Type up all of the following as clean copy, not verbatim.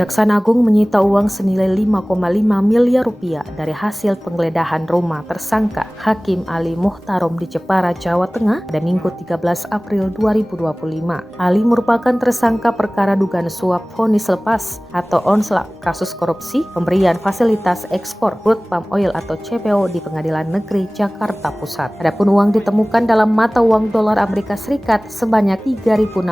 Kejaksaan Agung menyita uang senilai 5,5 miliar rupiah dari hasil penggeledahan rumah tersangka Hakim Ali Muhtarom di Jepara, Jawa Tengah pada Minggu 13 April 2025. Ali merupakan tersangka perkara dugaan suap vonis lepas atau onslap kasus korupsi pemberian fasilitas ekspor crude palm oil atau CPO di Pengadilan Negeri Jakarta Pusat. Adapun uang ditemukan dalam mata uang dolar Amerika Serikat sebanyak 3.600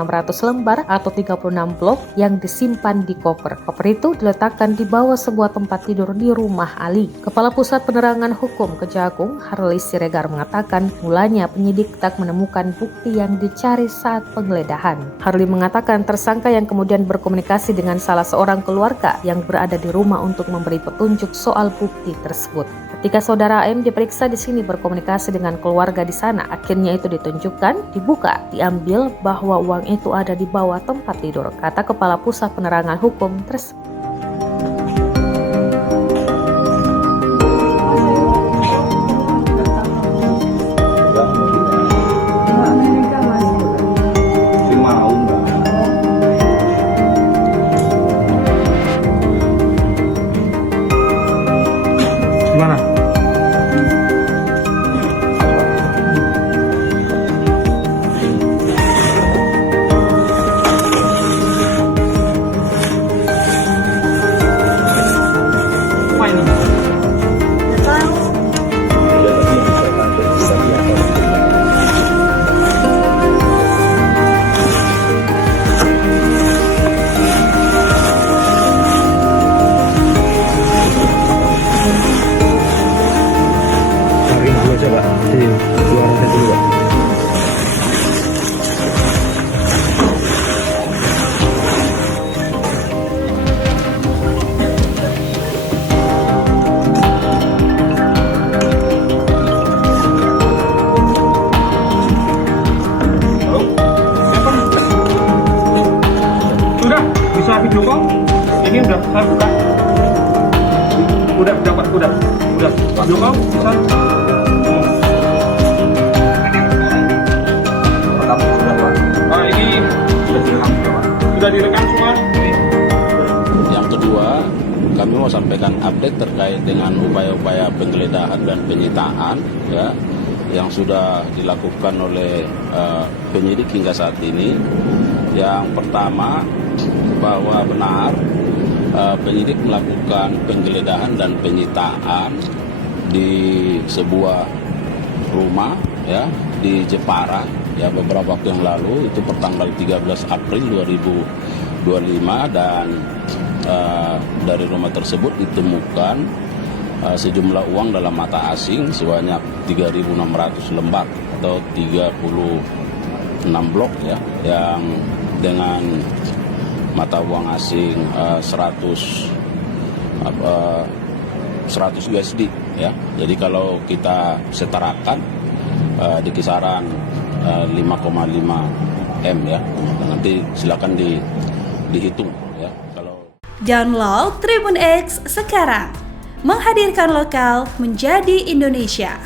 lembar atau 36 blok yang disimpan di koper. Koper itu diletakkan di bawah sebuah tempat tidur di rumah Ali. Kepala Pusat Penerangan Hukum Kejagung, Harlis Siregar mengatakan mulanya penyidik tak menemukan bukti yang dicari saat penggeledahan. Harli mengatakan tersangka yang kemudian berkomunikasi dengan salah seorang keluarga yang berada di rumah untuk memberi petunjuk soal bukti tersebut. Ketika saudara AM diperiksa di sini berkomunikasi dengan keluarga di sana, akhirnya itu ditunjukkan, dibuka, diambil bahwa uang itu ada di bawah tempat tidur, kata Kepala Pusat Penerangan Hukum tersebut. Gimana? Coba di luar dulu Pak. Sudah bisa video call? Ini udah saya buka. Udah dapat, udah video call bisa. Ini sudah direkam semua. Yang kedua, kami mau sampaikan update terkait dengan upaya-upaya penggeledahan dan penyitaan ya, yang sudah dilakukan oleh penyidik hingga saat ini. Yang pertama, bahwa benar penyidik melakukan penggeledahan dan penyitaan di sebuah rumah ya di Jepara ya beberapa waktu yang lalu, itu pertanggal 13 April 2025, dan dari rumah tersebut ditemukan sejumlah uang dalam mata asing sebanyak 3.600 lembar atau 36 blok ya, yang dengan mata uang asing 100 USD ya. Jadi kalau kita setarakan di kisaran 5,5 M ya. Nanti silakan dihitung ya. Kalau download Tribun X sekarang, menghadirkan lokal menjadi Indonesia.